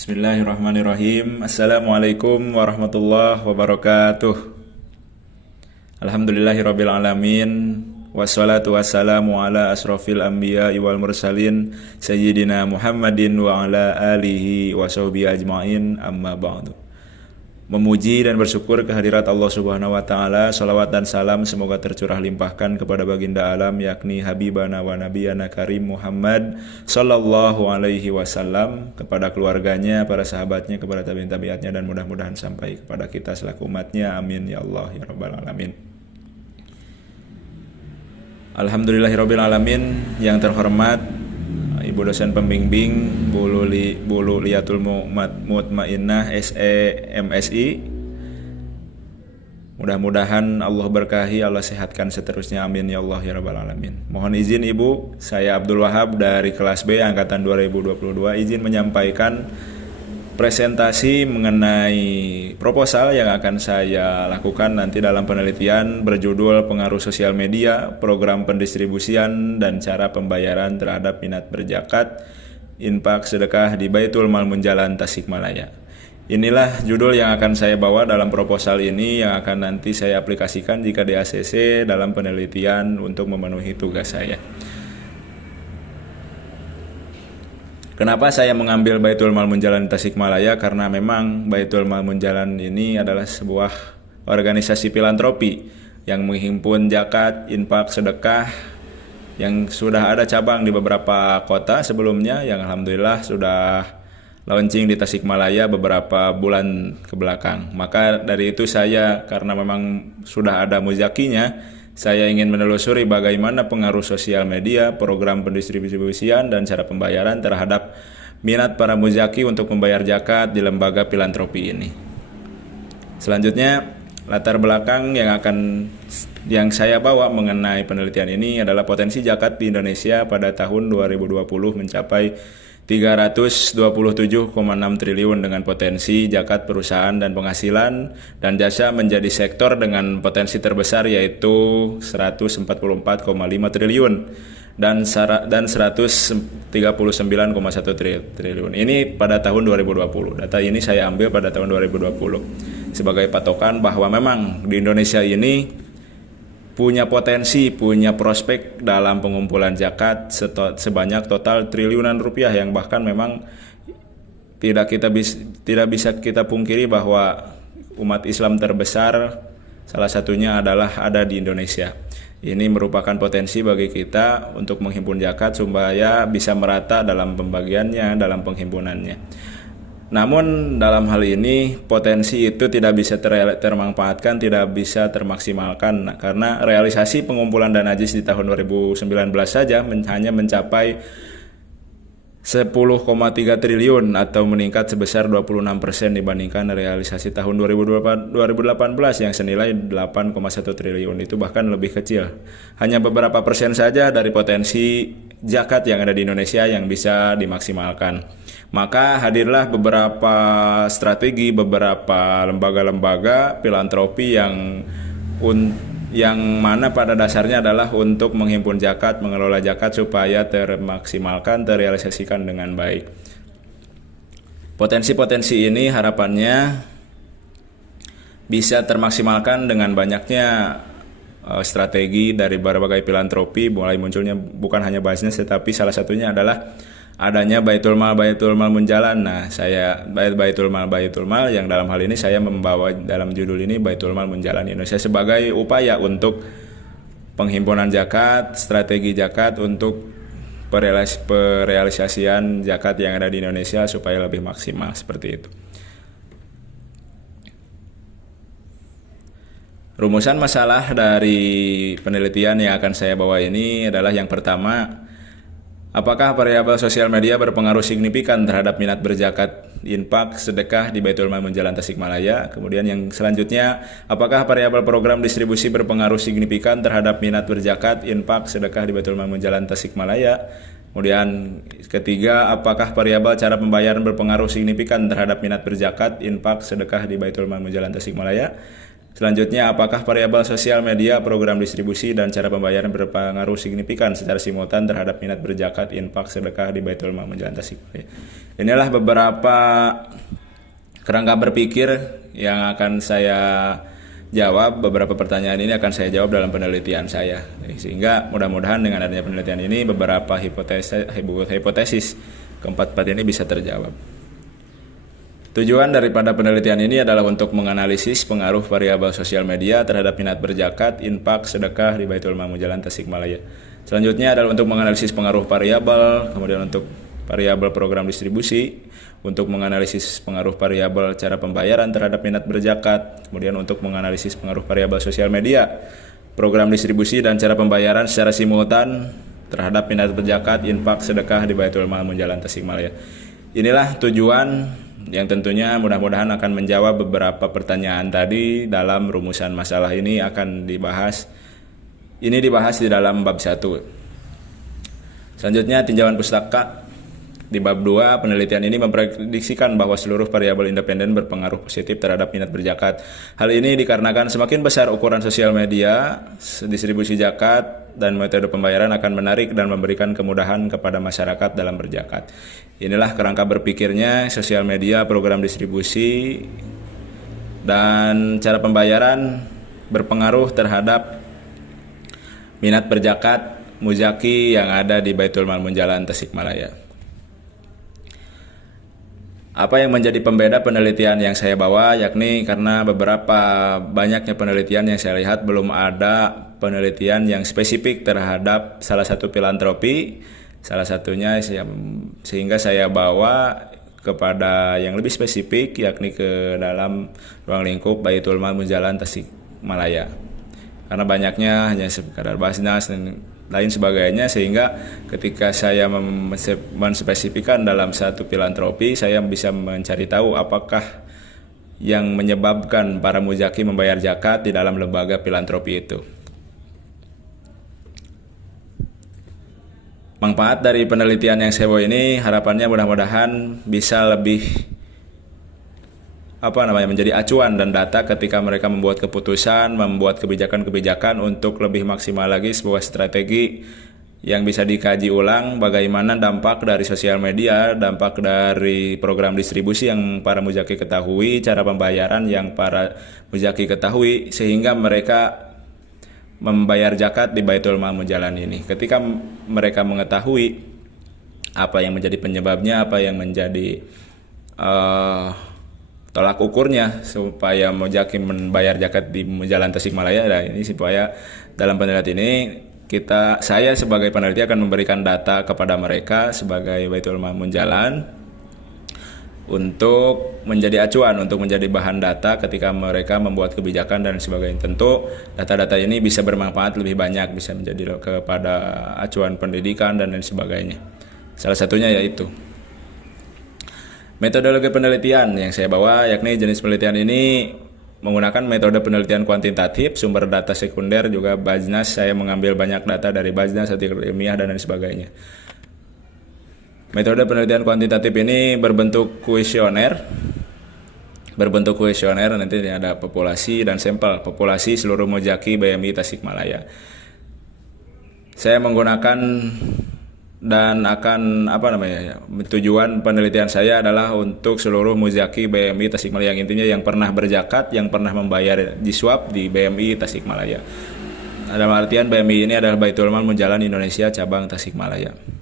Bismillahirrahmanirrahim. Assalamualaikum warahmatullahi wabarakatuh. Alhamdulillahirabbil alamin. Wassalatu wassalamu ala asrofil anbiya wal mursalin sayyidina Muhammadin wa ala alihi wa sahbihi ajmain, amma ba'du. Memuji dan bersyukur kehadirat Allah Subhanahu wa taala, salawat dan salam semoga tercurah limpahkan kepada baginda alam yakni habibana wa nabiyana karim Muhammad sallallahu alaihi wasallam, kepada keluarganya, para sahabatnya, kepada tabi'in tabi'atnya, dan mudah-mudahan sampai kepada kita selaku umatnya, amin ya Allah ya rabbal alamin. Alhamdulillahirabbil alamin. Yang terhormat Ibu dosen pembimbing Bulu Liyatul Mutmainnah SE MSI, mudah-mudahan Allah berkahi, Allah sehatkan seterusnya, amin ya Allah ya rabbal alamin. Mohon izin Ibu, saya Abdul Wahab dari kelas B angkatan 2022 izin menyampaikan presentasi mengenai proposal yang akan saya lakukan nanti dalam penelitian berjudul Pengaruh Sosial Media, Program Pendistribusian dan Cara Pembayaran Terhadap Minat Berzakat, Infak Sedekah di Baitul Mal Munjalan Tasikmalaya. Inilah judul yang akan saya bawa dalam proposal ini yang akan nanti saya aplikasikan jika di ACC dalam penelitian untuk memenuhi tugas saya. Kenapa saya mengambil Baitul Mal Munjalan Tasikmalaya? Karena memang Baitul Mal Munjalan ini adalah sebuah organisasi filantropi yang menghimpun zakat, infak, sedekah yang sudah ada cabang di beberapa kota sebelumnya, yang alhamdulillah sudah launching di Tasikmalaya beberapa bulan ke belakang. Maka dari itu saya, karena memang sudah ada muzakinya, saya ingin menelusuri bagaimana pengaruh sosial media, program pendistribusian, dan cara pembayaran terhadap minat para muzaki untuk membayar zakat di lembaga filantropi ini. Selanjutnya, latar belakang yang saya bawa mengenai penelitian ini adalah potensi zakat di Indonesia pada tahun 2020 mencapai 327,6 triliun dengan potensi zakat perusahaan dan penghasilan, dan jasa menjadi sektor dengan potensi terbesar yaitu 144,5 triliun dan 139,1 triliun. Ini pada tahun 2020. Data ini saya ambil pada tahun 2020 sebagai patokan bahwa memang di Indonesia ini punya potensi, punya prospek dalam pengumpulan zakat sebanyak total triliunan rupiah, yang bahkan memang tidak bisa kita pungkiri bahwa umat Islam terbesar salah satunya adalah ada di Indonesia. Ini merupakan potensi bagi kita untuk menghimpun zakat supaya bisa merata dalam pembagiannya, dalam penghimpunannya. Namun dalam hal ini potensi itu tidak bisa termanfaatkan, tidak bisa termaksimalkan, karena realisasi pengumpulan dana JIS di tahun 2019 saja hanya mencapai 10,3 triliun atau meningkat sebesar 26% dibandingkan realisasi tahun 2018 yang senilai 8,1 triliun. Itu bahkan lebih kecil. Hanya beberapa persen saja dari potensi zakat yang ada di Indonesia yang bisa dimaksimalkan. Maka hadirlah beberapa strategi, beberapa lembaga-lembaga filantropi yang mana pada dasarnya adalah untuk menghimpun zakat, mengelola zakat supaya termaksimalkan, terrealisasikan dengan baik. Potensi-potensi ini harapannya bisa termaksimalkan dengan banyaknya strategi dari berbagai filantropi, mulai munculnya bukan hanya bisnis tetapi salah satunya adalah adanya Baitul Mal Munjalan. Nah, saya Baitul Mal yang dalam hal ini saya membawa dalam judul ini Baitul Mal Munjalan Indonesia sebagai upaya untuk penghimpunan zakat, strategi zakat untuk perealisasian zakat yang ada di Indonesia supaya lebih maksimal, seperti itu. Rumusan masalah dari penelitian yang akan saya bawa ini adalah yang pertama, apakah variabel sosial media berpengaruh signifikan terhadap minat berzakat, infak, sedekah di Baitul Mal Munjalan Tasikmalaya? Kemudian yang selanjutnya, apakah variabel program distribusi berpengaruh signifikan terhadap minat berzakat, infak, sedekah di Baitul Mal Munjalan Tasikmalaya? Kemudian ketiga, apakah variabel cara pembayaran berpengaruh signifikan terhadap minat berzakat, infak, sedekah di Baitul Mal Munjalan Tasikmalaya? Selanjutnya, apakah variabel sosial media, program distribusi, dan cara pembayaran berpengaruh signifikan secara simultan terhadap minat berzakat, infak, sedekah di Baitul Mal Menjalan Tasikmalaya? Inilah beberapa kerangka berpikir yang akan saya jawab. Beberapa pertanyaan ini akan saya jawab dalam penelitian saya. Sehingga mudah-mudahan dengan adanya penelitian ini beberapa hipotesis keempat ini bisa terjawab. Tujuan daripada penelitian ini adalah untuk menganalisis pengaruh variabel sosial media terhadap minat berzakat, infak, sedekah di Baitul Mal Menjalan Tasikmalaya. Selanjutnya adalah untuk menganalisis pengaruh variabel, kemudian untuk variabel program distribusi, untuk menganalisis pengaruh variabel cara pembayaran terhadap minat berzakat, kemudian untuk menganalisis pengaruh variabel sosial media, program distribusi, dan cara pembayaran secara simultan terhadap minat berzakat, infak, sedekah di Baitul Mal Menjalan Tasikmalaya. Inilah tujuan yang tentunya mudah-mudahan akan menjawab beberapa pertanyaan tadi dalam rumusan masalah ini akan dibahas. Ini dibahas di dalam bab 1. Selanjutnya tinjauan pustaka. Di bab 2, penelitian ini memprediksikan bahwa seluruh variabel independen berpengaruh positif terhadap minat berzakat. Hal ini dikarenakan semakin besar ukuran sosial media, distribusi zakat, dan metode pembayaran akan menarik dan memberikan kemudahan kepada masyarakat dalam berzakat. Inilah kerangka berpikirnya sosial media, program distribusi, dan cara pembayaran berpengaruh terhadap minat berzakat muzaki yang ada di Baitul Mal Menjalan Tasikmalaya. Apa yang menjadi pembeda penelitian yang saya bawa, yakni karena beberapa banyaknya penelitian yang saya lihat belum ada penelitian yang spesifik terhadap salah satu filantropi, salah satunya sehingga saya bawa kepada yang lebih spesifik, yakni ke dalam ruang lingkup Baitul Mal Menjalan Tasikmalaya. Karena banyaknya hanya sekadar Basnas dan lain sebagainya, sehingga ketika saya menspesifikkan dalam satu filantropi, saya bisa mencari tahu apakah yang menyebabkan para muzaki membayar zakat di dalam lembaga filantropi itu. Manfaat dari penelitian yang saya bawa ini harapannya mudah-mudahan bisa lebih menjadi acuan dan data ketika mereka membuat keputusan, membuat kebijakan-kebijakan untuk lebih maksimal lagi sebuah strategi yang bisa dikaji ulang bagaimana dampak dari sosial media, dampak dari program distribusi yang para muzaki ketahui, cara pembayaran yang para muzaki ketahui, sehingga mereka membayar zakat di Baitul Mal Menjalan ini. Ketika mereka mengetahui apa yang menjadi penyebabnya, apa yang menjadi tolak ukurnya supaya muzaki membayar zakat di Menjalan Tasikmalaya, ini supaya dalam penelitian ini saya sebagai peneliti akan memberikan data kepada mereka sebagai Baitul Mal Menjalan untuk menjadi acuan, untuk menjadi bahan data ketika mereka membuat kebijakan dan sebagainya. Tentu data-data ini bisa bermanfaat lebih banyak, bisa menjadi kepada acuan pendidikan dan lain sebagainya. Salah satunya yaitu metodologi penelitian yang saya bawa, yakni jenis penelitian ini menggunakan metode penelitian kuantitatif, sumber data sekunder juga Basnas. Saya mengambil banyak data dari Basnas, artikel ilmiah, dan lain sebagainya. Metode penelitian kuantitatif ini berbentuk kuesioner. Nanti ada populasi dan sampel populasi seluruh muzaki BMI Tasikmalaya. Saya menggunakan dan akan tujuan penelitian saya adalah untuk seluruh muzaki BMI Tasikmalaya, yang intinya yang pernah berzakat, yang pernah membayar jiswab di BMI Tasikmalaya. Dalam artian BMI ini adalah Baitul Mal Menjalan Indonesia cabang Tasikmalaya.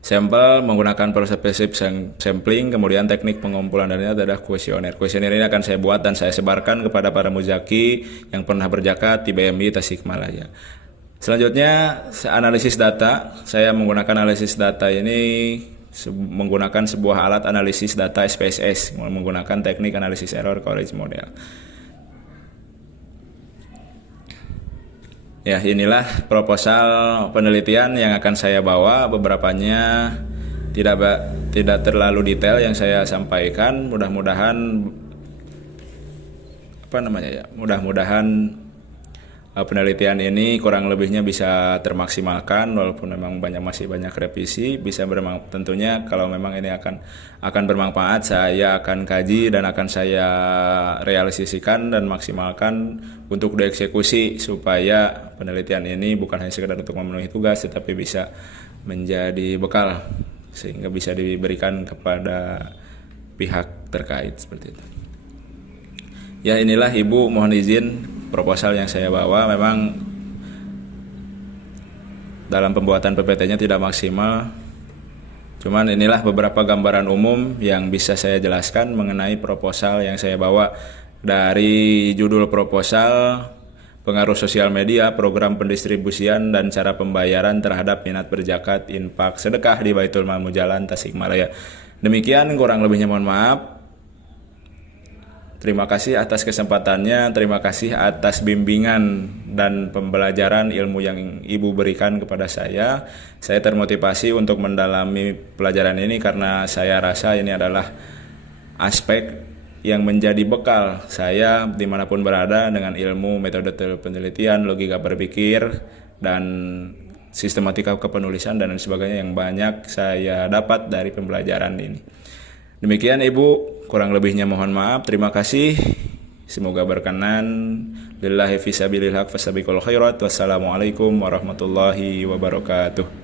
Sampel menggunakan proses sampling, kemudian teknik pengumpulan data adalah kuesioner. Kuesioner ini akan saya buat dan saya sebarkan kepada para muzaki yang pernah berzakat di BMI Tasikmalaya. Selanjutnya, analisis data. Saya menggunakan analisis data ini menggunakan sebuah alat analisis data SPSS, menggunakan teknik analisis error coverage model. Ya, inilah proposal penelitian yang akan saya bawa. Beberapanya tidak terlalu detail yang saya sampaikan. Mudah-mudahan penelitian ini kurang lebihnya bisa termaksimalkan, walaupun memang masih banyak revisi. Tentunya kalau memang ini akan bermanfaat, saya akan kaji dan akan saya realisasikan dan maksimalkan untuk dieksekusi, supaya penelitian ini bukan hanya sekedar untuk memenuhi tugas, tetapi bisa menjadi bekal sehingga bisa diberikan kepada pihak terkait seperti itu. Ya, inilah Ibu, mohon izin proposal yang saya bawa. Memang dalam pembuatan PPT-nya tidak maksimal, cuman inilah beberapa gambaran umum yang bisa saya jelaskan mengenai proposal yang saya bawa. Dari judul proposal, pengaruh sosial media, program pendistribusian dan cara pembayaran terhadap minat berzakat infak sedekah di Baitul Mal Mujalan Tasikmalaya. Demikian, kurang lebihnya mohon maaf. Terima kasih atas kesempatannya, terima kasih atas bimbingan dan pembelajaran ilmu yang Ibu berikan kepada saya. Saya termotivasi untuk mendalami pelajaran ini karena saya rasa ini adalah aspek yang menjadi bekal saya dimanapun berada dengan ilmu metode penelitian, logika berpikir, dan sistematika kepenulisan dan sebagainya yang banyak saya dapat dari pembelajaran ini. Demikian Ibu, kurang lebihnya mohon maaf. Terima kasih. Semoga berkenan. Lillahi fisabilil haq fasabiqul khairat. Wassalamualaikum warahmatullahi wabarakatuh.